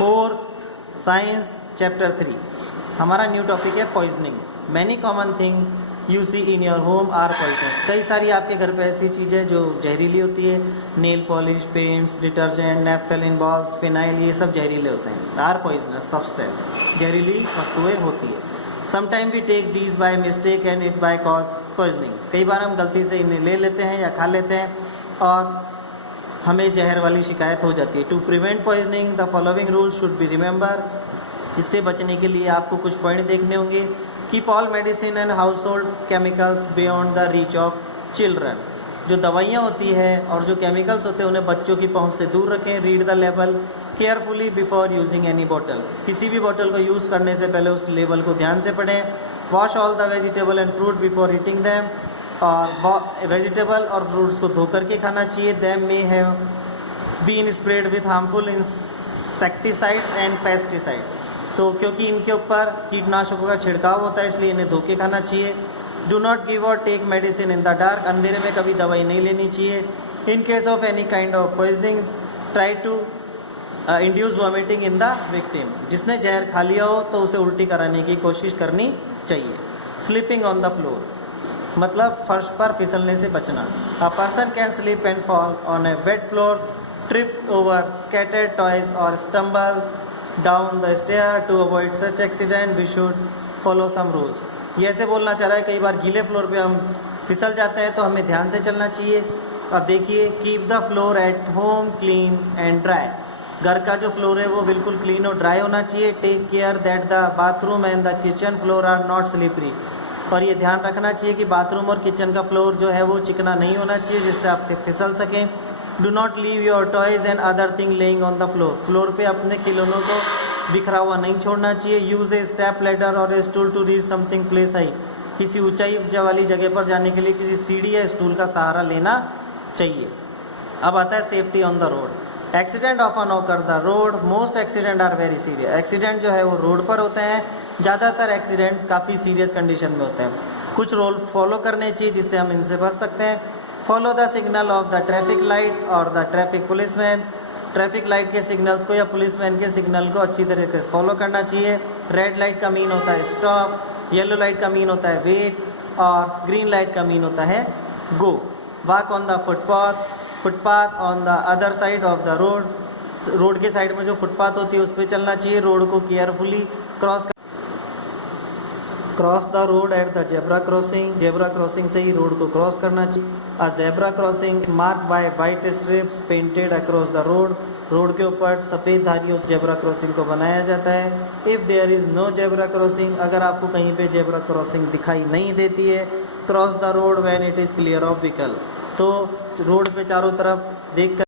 Fourth science chapter 3 हमारा new topic है poisoning. Many common thing you see in your home are poison. कई सारी आपके घर पे ऐसी चीज़ें जो जहरीली होती है, nail polish, paints, detergent, naphthalene balls, phenyl, ये सब जहरीले होते हैं। आर पॉइजनस सब्सटेंस, जहरीली वस्तुएं होती है। Sometime we take these by mistake and it by cause poisoning. कई बार हम गलती से इन्हें ले लेते हैं या खा लेते हैं और हमें जहर वाली शिकायत हो जाती है। To prevent poisoning the following rules should be remember. इससे बचने के लिए आपको कुछ पॉइंट देखने होंगे। Keep all medicine and household chemicals beyond the reach of children. जो दवाइयाँ होती है और जो केमिकल्स होते हैं उन्हें बच्चों की पहुँच से दूर रखें। Read the label carefully before using any bottle. किसी भी बॉटल को यूज़ करने से पहले उस लेबल को ध्यान से पढ़ें। Wash all the vegetable and fruit before eating them. और वेजिटेबल और फ्रूट्स को धो करके खाना चाहिए। Them may have been spread with harmful insecticides and pesticide. तो क्योंकि इनके ऊपर कीटनाशकों का छिड़काव होता है इसलिए इन्हें धो के खाना चाहिए। Do not give or take medicine in the dark. अंधेरे में कभी दवाई नहीं लेनी चाहिए। In case of any kind of poisoning try to induce vomiting in the victim. जिसने जहर खा लिया हो तो उसे उल्टी कराने की कोशिश करनी चाहिए। स्लीपिंग ऑन द फ्लोर मतलब फर्श पर फिसलने से बचना। A person can slip and fall on a wet floor, trip over scattered toys और stumble down the stair. To avoid such accident we should follow some rules. ये ऐसे बोलना चाह रहा है कई बार गीले फ्लोर पे हम फिसल जाते हैं तो हमें ध्यान से चलना चाहिए। अब देखिए, keep the floor at home clean and dry. घर का जो फ्लोर है वो बिल्कुल क्लीन और ड्राई होना चाहिए। Take care that the bathroom and the kitchen floor are not slippery. और ये ध्यान रखना चाहिए कि बाथरूम और किचन का फ्लोर जो है वो चिकना नहीं होना चाहिए जिससे आपसे फिसल सकें। Do not leave your toys and other thing laying on the floor. Floor पे अपने खिलौनों को बिखरा हुआ नहीं छोड़ना चाहिए। यूज़ ए स्टेप लैडर और a stool to reach something place high. किसी ऊंचाई वाली जगह पर जाने के लिए किसी सीढ़ी या स्टूल का सहारा लेना चाहिए। अब आता है safety on the road. Accident often occur the road. Most accident are very serious. Accident जो है वो रोड पर होते हैं। ज़्यादातर एक्सीडेंट काफ़ी सीरियस कंडीशन में होते हैं। कुछ रूल फॉलो करने चाहिए जिससे हम इनसे बच सकते हैं। Follow the signal of the traffic light और the traffic policeman. Traffic light के सिग्नल्स को या पुलिसमैन के सिग्नल को अच्छी तरीके से फॉलो करना चाहिए। रेड लाइट का मीन होता है स्टॉप, येलो लाइट का मीन होता है वेट और ग्रीन लाइट का मीन होता है go. Walk on the footpath on the other side of the road. Road के साइड में जो फुटपाथ होती है उस पर चलना चाहिए। रोड को carefully cross the road at the zebra crossing. Zebra crossing से ही रोड को क्रॉस करना चाहिए। A zebra crossing mark by white stripes painted across the road. Road के ऊपर सफ़ेद धारियों से जेब्रा क्रॉसिंग को बनाया जाता है। If there is no zebra crossing, अगर आपको कहीं पे जेब्रा क्रॉसिंग दिखाई नहीं देती है, cross the road when it is clear of vehicle. तो रोड पे चारों तरफ देख कर